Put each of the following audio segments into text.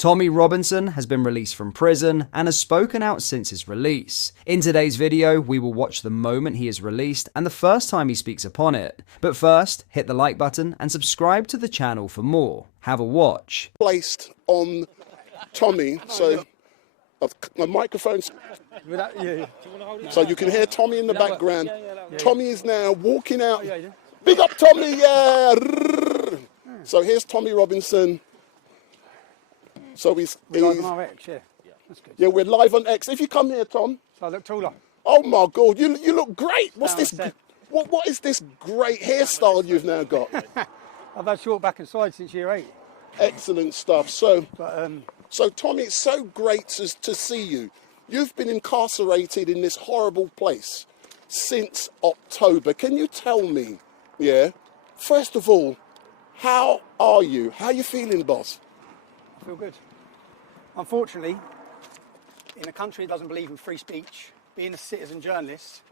Tommy Robinson has been released from prison and has spoken out since his release. In today's video, we will watch the moment he is released and the first time he speaks upon it. But first, hit the like button and subscribe to the channel for more. Have a watch. Placed on Tommy, so my microphone's so you can hear Tommy in the background. Tommy is now walking out. Big up Tommy, yeah. So here's Tommy Robinson. So he's live on RX, yeah. That's good. Yeah, we're live on X. If you come here, Tom. So I look taller. Oh my God, you look great. What's this? What is this great hairstyle you've now got? I've had short back and side since year 8. Excellent stuff. So, Tommy, it's so great to see you. You've been incarcerated in this horrible place since October. Can you tell me, first of all, how are you? How are you feeling, boss? I feel good. Unfortunately, in a country that doesn't believe in free speech, being a citizen journalist,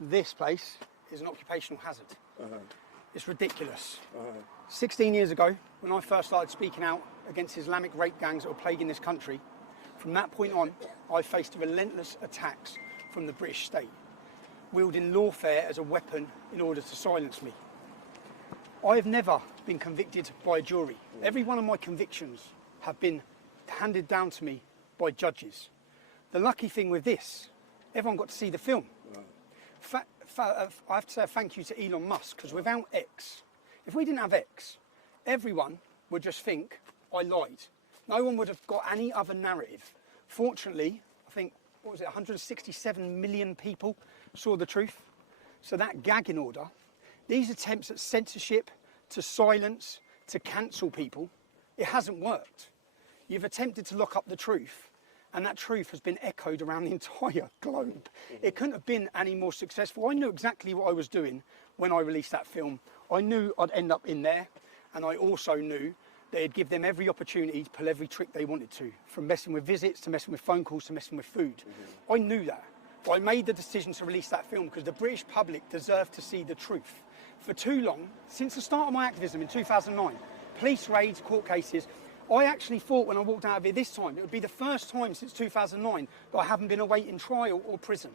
this place is an occupational hazard. It's ridiculous. 16 years ago, when I first started speaking out against Islamic rape gangs that were plaguing this country, from that point on, I faced relentless attacks from the British state, wielding lawfare as a weapon in order to silence me. I have never been convicted by a jury. Every one of my convictions have been handed down to me by judges. The lucky thing with this, everyone got to see the film. I have to say a thank you to Elon Musk, because without X, if we didn't have X, everyone would just think I lied. No one would have got any other narrative. Fortunately, I think, 167 million people saw the truth. So that gagging order, these attempts at censorship, to silence, to cancel people, it hasn't worked. You've attempted to lock up the truth, and that truth has been echoed around the entire globe. It couldn't have been any more successful. I knew exactly what I was doing when I released that film. I knew I'd end up in there, and I also knew they'd give them every opportunity to pull every trick they wanted to, from messing with visits, to messing with phone calls, to messing with food. I knew that. But I made the decision to release that film because the British public deserved to see the truth. For too long, since the start of my activism in 2009, police raids, court cases, I actually thought when I walked out of here this time, it would be the first time since 2009 that I haven't been awaiting trial or prison.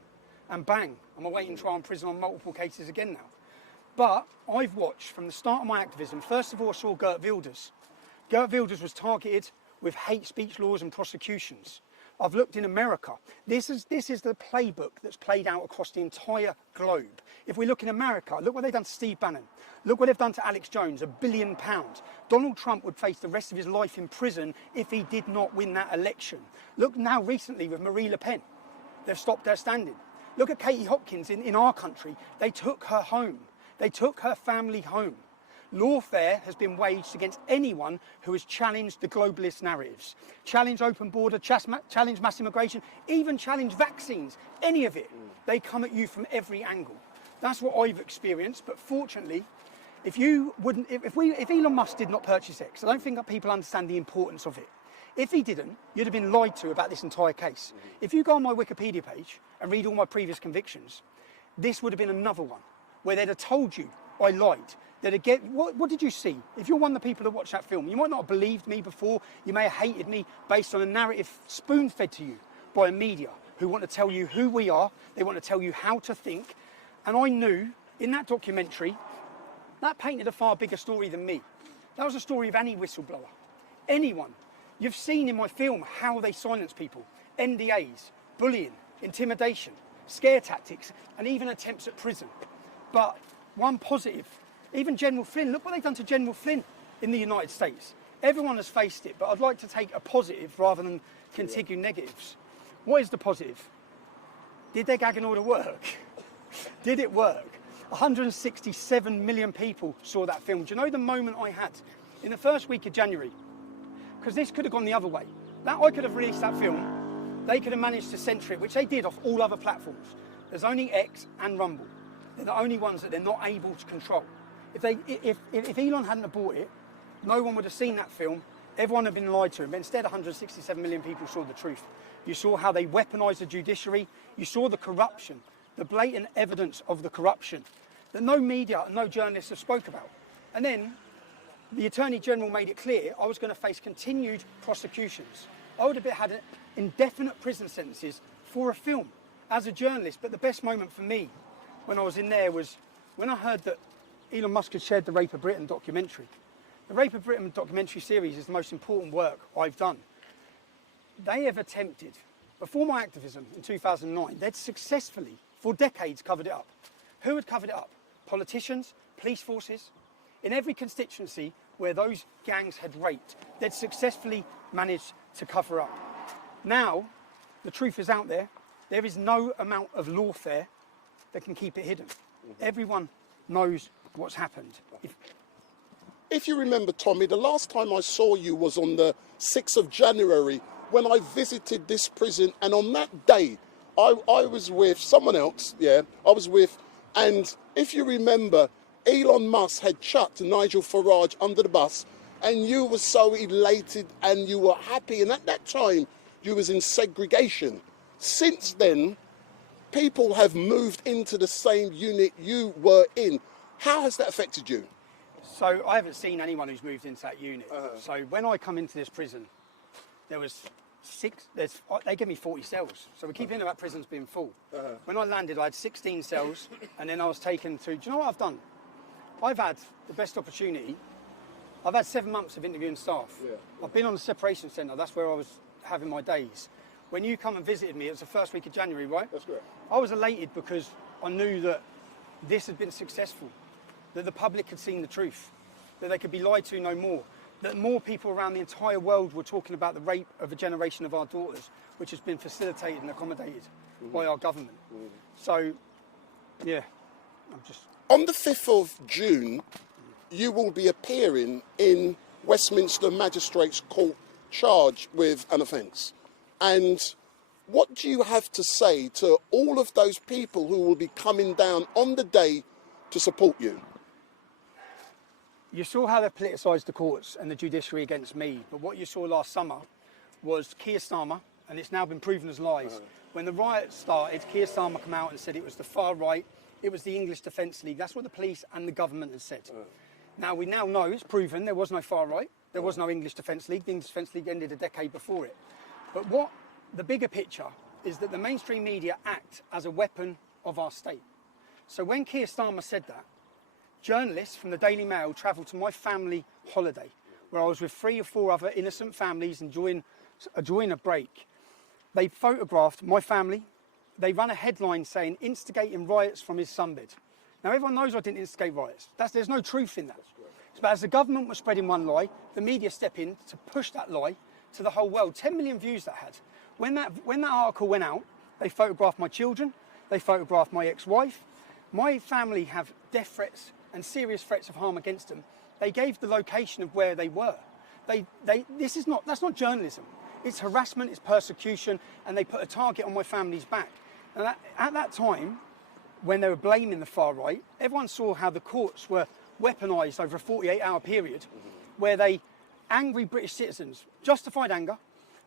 And bang, I'm awaiting trial and prison on multiple cases again now. But I've watched from the start of my activism, first of all I saw Geert Wilders. Geert Wilders was targeted with hate speech laws and prosecutions. I've looked in America. This is the playbook that's played out across the entire globe. If we look in America, look what they've done to Steve Bannon. Look what they've done to Alex Jones, £1 billion. Donald Trump would face the rest of his life in prison if he did not win that election. Look now recently with Marie Le Pen. They've stopped her standing. Look at Katie Hopkins in our country. They took her home. They took her family home. Lawfare has been waged against anyone who has challenged the globalist narratives, challenged open border, challenged mass immigration, even challenged vaccines, any of it. They come at you from every angle. That's what I've experienced, but fortunately, if Elon Musk did not purchase X, I don't think that people understand the importance of it. If he didn't, you'd have been lied to about this entire case. If you go on my Wikipedia page and read all my previous convictions, this would have been another one where they'd have told you I lied. What did you see? If you're one of the people that watched that film, you might not have believed me before, you may have hated me based on a narrative spoon-fed to you by a media who want to tell you who we are, they want to tell you how to think, and I knew in that documentary, that painted a far bigger story than me. That was a story of any whistleblower, anyone. You've seen in my film how they silence people, NDAs, bullying, intimidation, scare tactics, and even attempts at prison. But one positive, even General Flynn, look what they've done to General Flynn in the United States. Everyone has faced it, but I'd like to take a positive rather than continue negatives. What is the positive? Did their gagging order work? Did it work? 167 million people saw that film. Do you know the moment I had? In the first week of January, because this could have gone the other way. I could have released that film, they could have managed to censor it, which they did off all other platforms. There's only X and Rumble. They're the only ones that they're not able to control. If Elon hadn't have bought it, no one would have seen that film. Everyone had been lied to. But instead, 167 million people saw the truth. You saw how they weaponised the judiciary. You saw the corruption, the blatant evidence of the corruption that no media and no journalists have spoke about. And then the Attorney General made it clear I was going to face continued prosecutions. I would have had indefinite prison sentences for a film as a journalist. But the best moment for me when I was in there was when I heard that Elon Musk had shared the Rape of Britain documentary. The Rape of Britain documentary series is the most important work I've done. They have attempted, before my activism in 2009, they'd successfully, for decades, covered it up. Who had covered it up? Politicians, police forces. In every constituency where those gangs had raped, they'd successfully managed to cover up. Now, the truth is out there. There is no amount of lawfare that can keep it hidden. Everyone knows what's happened. If you remember, Tommy, the last time I saw you was on the 6th of January when I visited this prison, and on that day, I was with someone else, and if you remember, Elon Musk had chucked Nigel Farage under the bus, and you were so elated and you were happy, and at that time, you was in segregation. Since then, people have moved into the same unit you were in. How has that affected you? So I haven't seen anyone who's moved into that unit. So when I come into this prison, there was they gave me 40 cells. So we keep hearing about prisons being full. When I landed, I had 16 cells, and then I was taken to, do you know what I've done? I've had the best opportunity. I've had 7 months of interviewing staff. I've been on the separation centre. That's where I was having my days. When you come and visited me, it was the first week of January, right? That's correct. I was elated because I knew that this had been successful, that the public had seen the truth, that they could be lied to no more, that more people around the entire world were talking about the rape of a generation of our daughters, which has been facilitated and accommodated by our government. So, yeah, I'm just... On the 5th of June, you will be appearing in Westminster Magistrates Court charged with an offence. And what do you have to say to all of those people who will be coming down on the day to support you? You saw how they politicised the courts and the judiciary against me, but what you saw last summer was Keir Starmer, and it's now been proven as lies. When the riot started, Keir Starmer came out and said it was the far right, it was the English Defence League. That's what the police and the government has said. Now, we now know, it's proven, there was no far right, there was no English Defence League. The English Defence League ended a decade before it. But what the bigger picture is that the mainstream media act as a weapon of our state. So when Keir Starmer said that, journalists from the Daily Mail travelled to my family holiday, where I was with 3 or 4 other innocent families enjoying a break. They photographed my family. They ran a headline saying, instigating riots from his sunbed. Now, everyone knows I didn't instigate riots. There's no truth in that. But as the government was spreading one lie, the media stepped in to push that lie to the whole world. 10 million views that had. When that article went out, they photographed my children. They photographed my ex-wife. My family have death threats and serious threats of harm against them. They gave the location of where they were. That's not journalism. It's harassment, it's persecution, and they put a target on my family's back. And at that time, when they were blaming the far right, everyone saw how the courts were weaponised over a 48-hour period, where angry British citizens, justified anger,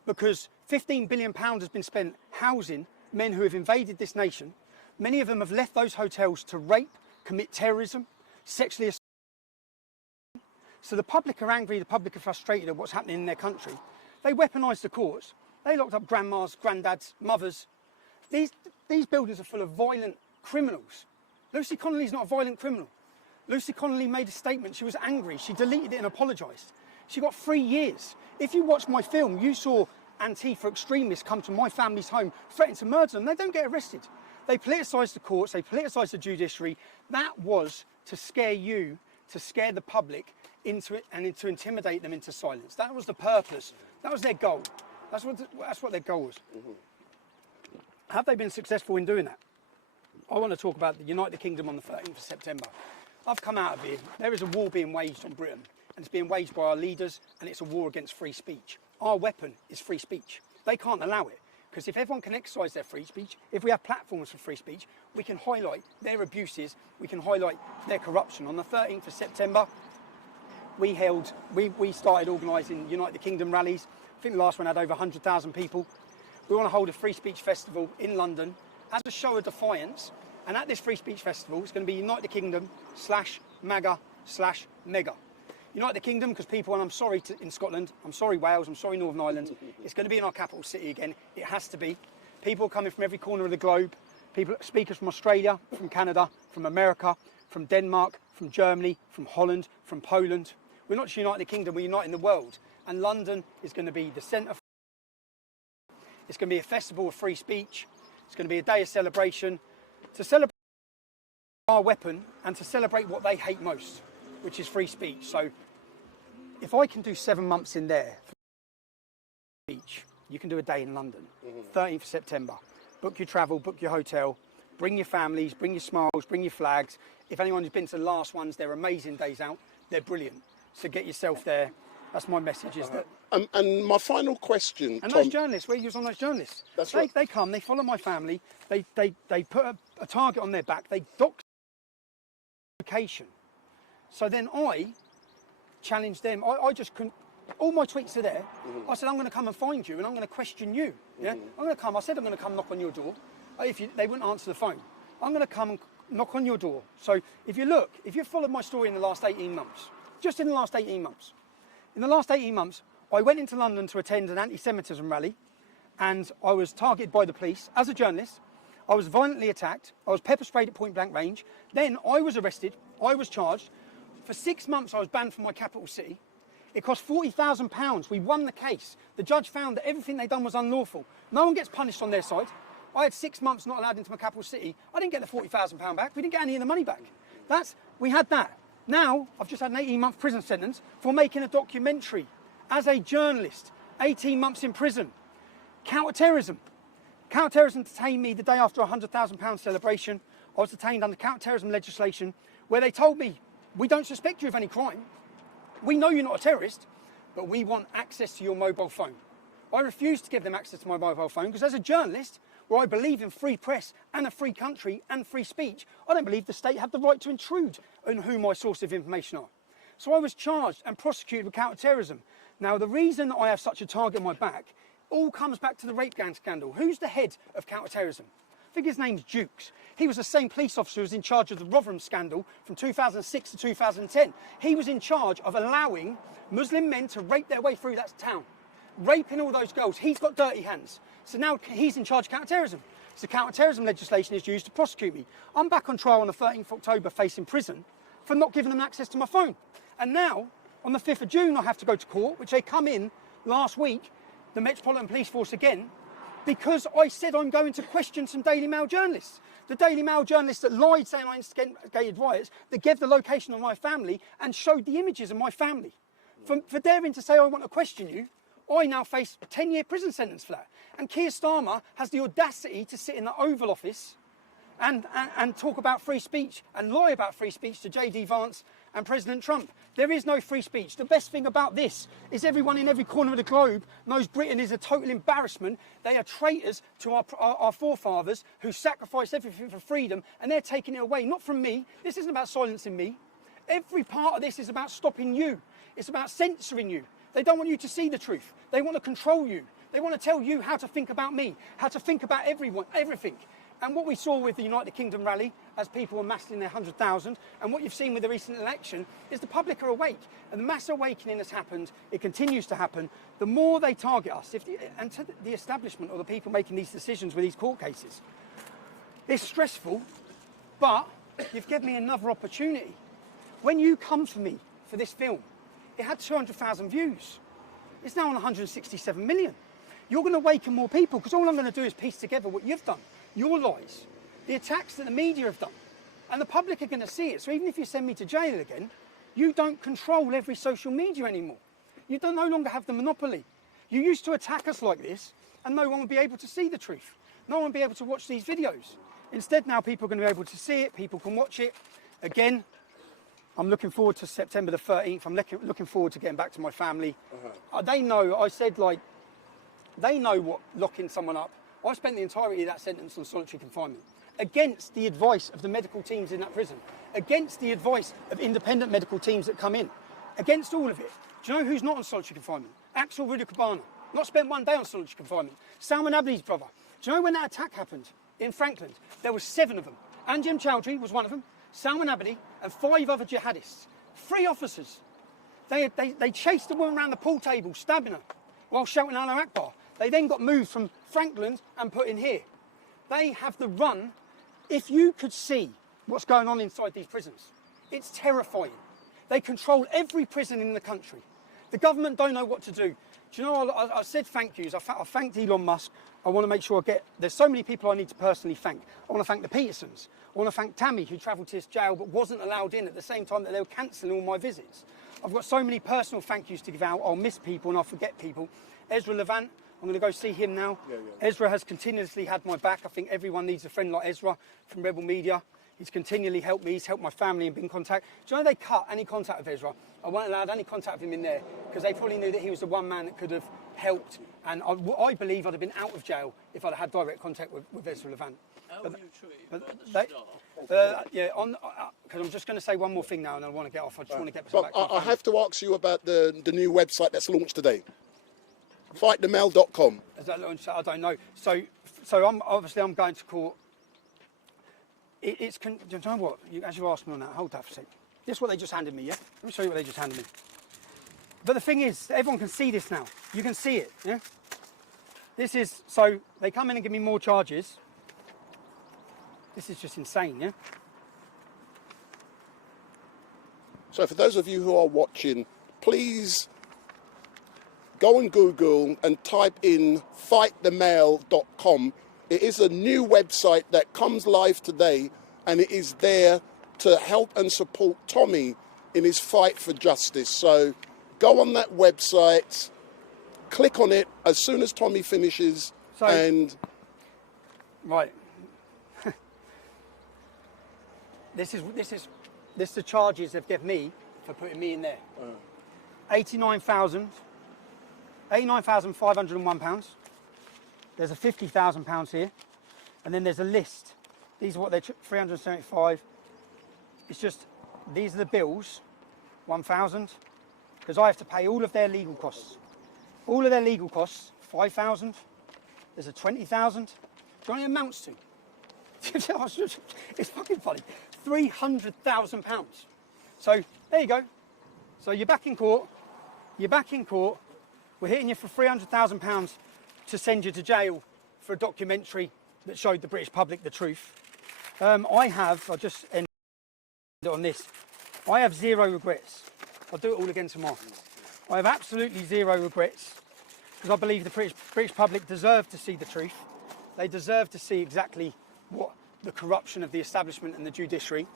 because £15 billion has been spent housing men who have invaded this nation. Many of them have left those hotels to rape, commit terrorism, sexually assault. So the public are angry, the public are frustrated at what's happening in their country. They weaponised the courts. They locked up grandmas, granddads, mothers. These buildings are full of violent criminals. Lucy Connolly's not a violent criminal. Lucy Connolly made a statement. She was angry. She deleted it and apologised. She got 3 years. If you watch my film, you saw Antifa extremists come to my family's home, threaten to murder them. They don't get arrested. They politicised the courts. They politicised the judiciary. That was to scare you, to scare the public into it, and to intimidate them into silence. That was the purpose. That was their goal. That's what their goal was. Have they been successful in doing that? I want to talk about the United Kingdom on the 13th of September. I've come out of here. There is a war being waged on Britain, and it's being waged by our leaders, and it's a war against free speech. Our weapon is free speech. They can't allow it, because if everyone can exercise their free speech, if we have platforms for free speech, we can highlight their abuses, we can highlight their corruption. On the 13th of September, we started organising United Kingdom rallies. I think the last one had over 100,000 people. We want to hold a free speech festival in London as a show of defiance. And at this free speech festival, it's going to be United Kingdom /MAGA/MEGA. United Kingdom, because people, and I'm sorry in Scotland, I'm sorry Wales, I'm sorry Northern Ireland, it's going to be in our capital city again. It has to be. People are coming from every corner of the globe. People, speakers from Australia, from Canada, from America, from Denmark, from Germany, from Holland, from Poland. We're not just uniting the kingdom, we're uniting the world. And London is going to be the centre. It's going to be a festival of free speech. It's going to be a day of celebration to celebrate our weapon and to celebrate what they hate most, which is free speech. So if I can do 7 months in there for speech, you can do a day in London, 13th of September. Book your travel, book your hotel, bring your families, bring your smiles, bring your flags. If anyone's been to the last ones, they're amazing days out. They're brilliant. So get yourself there. That's my message. Is that. And my final question, And Tom. those journalists, where you're on those journalists, That's they, right. they come, they follow my family, they put a target on their back, they dox location. So then I challenged them. I just couldn't. All my tweets are there. I said, I'm going to come and find you and I'm going to question you. Yeah, I'm going to come. I said, I'm going to come knock on your door. They wouldn't answer the phone. I'm going to come and knock on your door. So if you look, if you've followed my story in the last 18 months, just in the last 18 months, in the last 18 months, I went into London to attend an anti-Semitism rally and I was targeted by the police as a journalist. I was violently attacked. I was pepper sprayed at point blank range. Then I was arrested. I was charged. For 6 months, I was banned from my capital city. It cost £40,000. We won the case. The judge found that everything they'd done was unlawful. No one gets punished on their side. I had 6 months not allowed into my capital city. I didn't get the £40,000 back. We didn't get any of the money back. We had that. Now, I've just had an 18-month prison sentence for making a documentary as a journalist. 18 months in prison. Counter-terrorism. Counter-terrorism detained me the day after a £100,000 celebration. I was detained under counter-terrorism legislation where they told me, we don't suspect you of any crime. We know you're not a terrorist, but we want access to your mobile phone. I refused to give them access to my mobile phone because as a journalist, where I believe in free press and a free country and free speech, I don't believe the state had the right to intrude on who my source of information are. So I was charged and prosecuted with counter-terrorism. Now, the reason that I have such a target on my back all comes back to the rape gang scandal. Who's the head of counter-terrorism? I think his name's Dukes. He was the same police officer who was in charge of the Rotherham scandal from 2006 to 2010. He was in charge of allowing Muslim men to rape their way through that town, raping all those girls. He's got dirty hands. So now he's in charge of counter-terrorism. So counter-terrorism legislation is used to prosecute me. I'm back on trial on the 13th of October facing prison for not giving them access to my phone. And now, on the 5th of June, I have to go to court, which they come in last week, the Metropolitan Police Force again, because I said I'm going to question some Daily Mail journalists. The Daily Mail journalists that lied saying I instigated riots, that gave the location of my family and showed the images of my family. For daring to say I want to question you, I now face a 10-year prison sentence for that. And Keir Starmer has the audacity to sit in the Oval Office and talk about free speech and lie about free speech to J.D. Vance and President Trump. There is no free speech. The best thing about this is everyone in every corner of the globe knows Britain is a total embarrassment. They are traitors to our forefathers who sacrificed everything for freedom, and they're taking it away. Not from me. This isn't about silencing me. Every part of this is about stopping you. It's about censoring you. They don't want you to see the truth. They want to control you. They want to tell you how to think about me, how to think about everyone, everything. And what we saw with the United Kingdom rally, as people were massed in their 100,000, and what you've seen with the recent election, is the public are awake. And the mass awakening has happened. It continues to happen. The more they target us, and to the establishment or the people making these decisions with these court cases, it's stressful, but you've given me another opportunity. When you come for me for this film, it had 200,000 views. It's now on 167 million. You're going to awaken more people, because all I'm going to do is piece together what you've done. Your lies, the attacks that the media have done, and the public are going to see it. So even if you send me to jail again, you don't control every social media anymore. You no longer have the monopoly. You used to attack us like this, and no one would be able to see the truth. No one would be able to watch these videos. Instead, now people are going to be able to see it. People can watch it. Again, I'm looking forward to September the 13th. I'm looking forward to getting back to my family. They know, I said, like, they know what locking someone up. I spent the entirety of that sentence on solitary confinement, against the advice of the medical teams in that prison, against the advice of independent medical teams that come in, against all of it. Do you know who's not on solitary confinement? Axel Rudakabana, not spent one day on solitary confinement. Salman Abdi's brother. Do you know when that attack happened in Frankland? There were 7 of them. Anjem Chowdhury was one of them, Salman Abdi, and 5 other jihadists. 3 officers. They chased the woman around the pool table, stabbing her, while shouting Allah Akbar. They then got moved from Frankland and put in here. They have the run. If you could see what's going on inside these prisons, it's terrifying. They control every prison in the country. The government don't know what to do. Do you know, I said thank yous. I thanked Elon Musk. I want to make sure there's so many people I need to personally thank. I want to thank the Petersons. I want to thank Tammy, who travelled to this jail but wasn't allowed in at the same time that they were cancelling all my visits. I've got so many personal thank yous to give out. I'll miss people and I'll forget people. Ezra Levant, I'm going to go see him now. Yeah. Ezra has continuously had my back. I think everyone needs a friend like Ezra from Rebel Media. He's continually helped me. He's helped my family and been in contact. Do you know they cut any contact with Ezra? I weren't allowed any contact with him in there because they probably knew that he was the one man that could have helped. And I believe I'd have been out of jail if I'd had direct contact with Ezra Levant. How were you treated? Because I'm just going to say one more thing now and I want to get off. I just want to get back. I have to ask you about the new website that's launched today. FightTheMail.com. Is that launched? I don't know. So I'm going to court. Do you know what? As you asked me on that, hold that for a sec. This is what they just handed me, yeah? Let me show you what they just handed me. But the thing is, everyone can see this now. You can see it, yeah? This is, so they come in and give me more charges. This is just insane, yeah? So for those of you who are watching, please go on Google and type in FightTheMail.com. It is a new website that comes live today, and it is there to help and support Tommy in his fight for justice. So go on that website, click on it as soon as Tommy finishes, and... Right. This is the charges they've given me for putting me in there. £89,501. There's a £50,000 here, and then there's a list. These are what they're 375. It's just these are the bills, 1,000, because I have to pay all of their legal costs. All of their legal costs, 5,000. There's a 20,000. Do you know what it amounts to? It's fucking funny. £300,000. So there you go. So you're back in court. You're back in court. We're hitting you for £300,000 to send you to jail for a documentary that showed the British public the truth. I'll just end on this. I have zero regrets. I'll do it all again tomorrow. I have absolutely zero regrets because I believe the British public deserve to see the truth. They deserve to see exactly what the corruption of the establishment and the judiciary,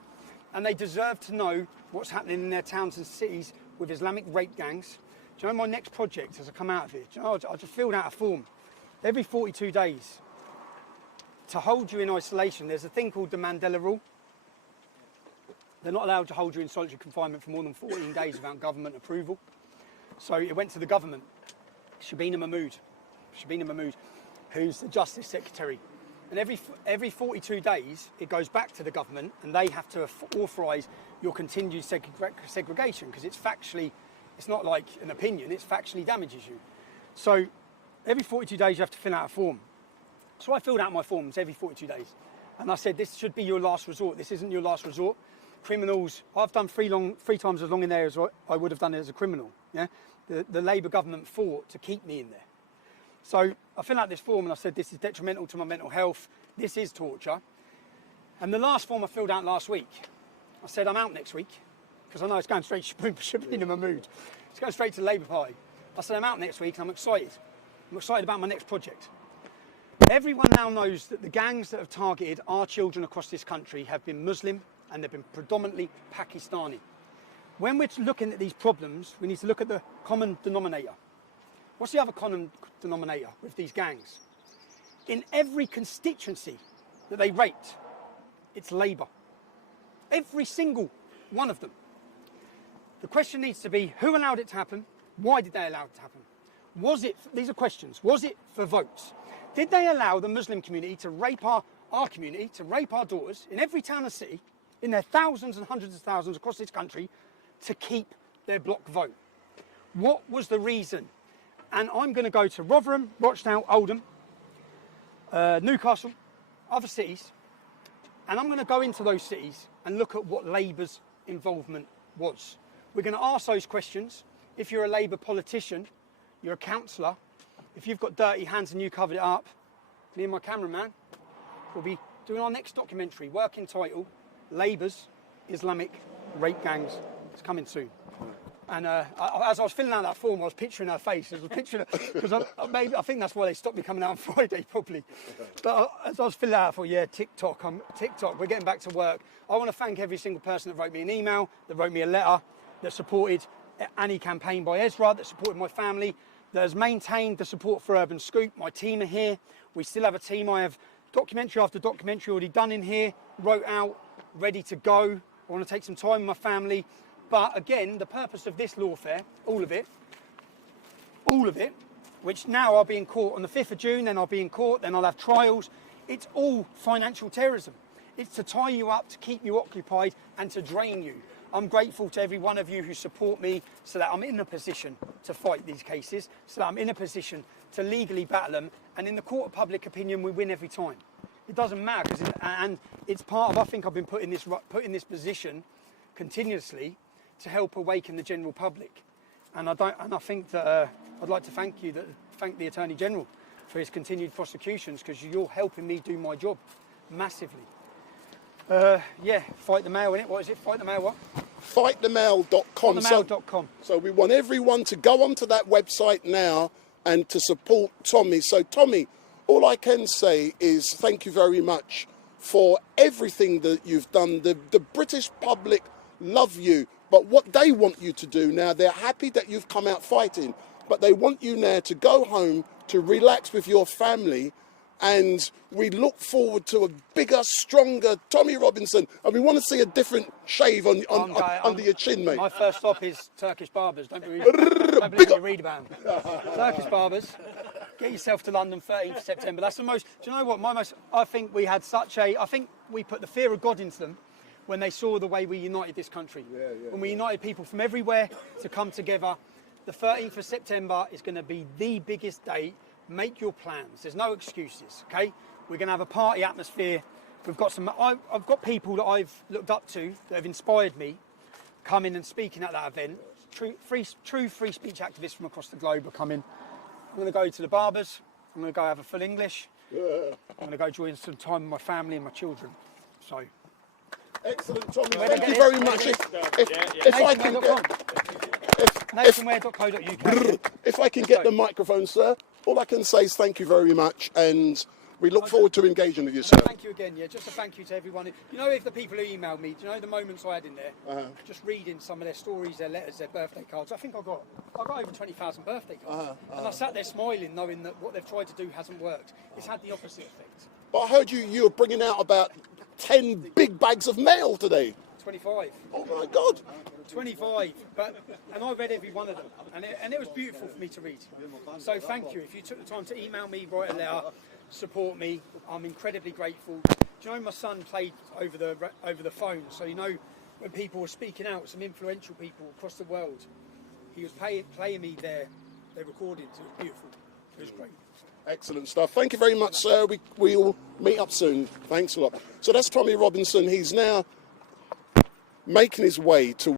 and they deserve to know what's happening in their towns and cities with Islamic rape gangs. Do you know my next project as I come out of it? Do you know, I just filled out a form. Every 42 days, to hold you in isolation, there's a thing called the Mandela Rule. They're not allowed to hold you in solitary confinement for more than 14 days without government approval. So it went to the government, Shabina Mahmood, who's the Justice Secretary. And every 42 days, it goes back to the government and they have to authorise your continued segregation because it's factually, it's not like an opinion, it factually damages you. So every 42 days you have to fill out a form. So I filled out my forms every 42 days. And I said, this should be your last resort. This isn't your last resort. Criminals, I've done three times as long in there as I would have done as a criminal. Yeah, the Labour government fought to keep me in there. So I filled out this form and I said, this is detrimental to my mental health. This is torture. And the last form I filled out last week, I said, I'm out next week. Because I know it's going straight to Shabina Mahmood. It's going straight to the Labour Party. I said, I'm out next week and I'm excited. I'm excited about my next project. Everyone now knows that the gangs that have targeted our children across this country have been Muslim and they've been predominantly Pakistani. When we're looking at these problems, we need to look at the common denominator. What's the other common denominator with these gangs? In every constituency that they rate, it's Labour. Every single one of them. The question needs to be, who allowed it to happen? Why did they allow it to happen? Was it, these are questions, was it for votes? Did they allow the Muslim community to rape our community, to rape our daughters in every town and city, in their thousands and hundreds of thousands across this country, to keep their block vote? What was the reason? And I'm going to go to Rotherham, Rochdale, Oldham, Newcastle, other cities, and I'm going to go into those cities and look at what Labour's involvement was. We're going to ask those questions. If you're a Labour politician, you're a councillor, if you've got dirty hands and you covered it up, me and my cameraman will be doing our next documentary, working title, Labour's Islamic Rape Gangs. It's coming soon. And as I was filling out that form, I was picturing her face. I was picturing her, because I think that's why they stopped me coming out on Friday, probably. But as I was filling out, I thought, yeah, TikTok, we're getting back to work. I want to thank every single person that wrote me an email, that wrote me a letter, that supported Annie campaign by Ezra, that supported my family, that has maintained the support for Urban Scoop. My team are here. We still have a team. I have documentary after documentary already done in here, wrote out, ready to go. I want to take some time with my family. But again, the purpose of this lawfare, all of it, which now I'll be in court on the 5th of June, then I'll be in court, then I'll have trials. It's all financial terrorism. It's to tie you up, to keep you occupied and to drain you. I'm grateful to every one of you who support me so that I'm in a position to fight these cases, so that I'm in a position to legally battle them. And in the court of public opinion, we win every time. It doesn't matter, and it's part of, I think I've been put in this position continuously to help awaken the general public. And I think that I'd like to thank the Attorney General for his continued prosecutions, because you're helping me do my job massively. Yeah, Fight the Mail, innit? What is it? Fight the Mail what? FightTheMail.com. FightTheMail.com. So we want everyone to go onto that website now and to support Tommy. So Tommy, all I can say is thank you very much for everything that you've done. The British public love you, but what they want you to do now, they're happy that you've come out fighting, but they want you now to go home, to relax with your family, and we look forward to a bigger, stronger Tommy Robinson, and we want to see a different shave under your chin, mate. My first stop is Turkish barbers. Don't believe what you read about them. Turkish barbers. Get yourself to London, 13th of September. That's the most. Do you know what? I think we had I think we put the fear of God into them when they saw the way we united this country. When we united people from everywhere to come together. The 13th of September is going to be the biggest day. Make your plans. There's no excuses, okay? We're going to have a party atmosphere. We've got I've got people that I've looked up to that have inspired me coming and speaking at that event. True free speech activists from across the globe are coming. I'm going to go to the barbers. I'm going to go have a full English. I'm going to go join some time with my family and my children. So. Excellent, Tommy. Thank you very much. If I can nationware.co.uk. If I can get the microphone, sir, all I can say is thank you very much, and we look forward to engaging with you, sir. Thank you again, yeah. Just a thank you to everyone. You know, if the people who emailed me, do you know the moments I had in there? Just reading some of their stories, their letters, their birthday cards. I think I got over 20,000 birthday cards. And I sat there smiling, knowing that what they've tried to do hasn't worked. It's had the opposite effect. But I heard you were bringing out about 10 big bags of mail today. 25. Oh my God. 25, and I read every one of them, and it was beautiful for me to read. So thank you. If you took the time to email me, write a letter, support me, I'm incredibly grateful. Do you know my son played over the phone? So you know when people were speaking out, some influential people across the world, he was playing me their recordings. It was beautiful. It was great. Excellent stuff. Thank you very much, sir. We'll meet up soon. Thanks a lot. So that's Tommy Robinson. He's now making his way to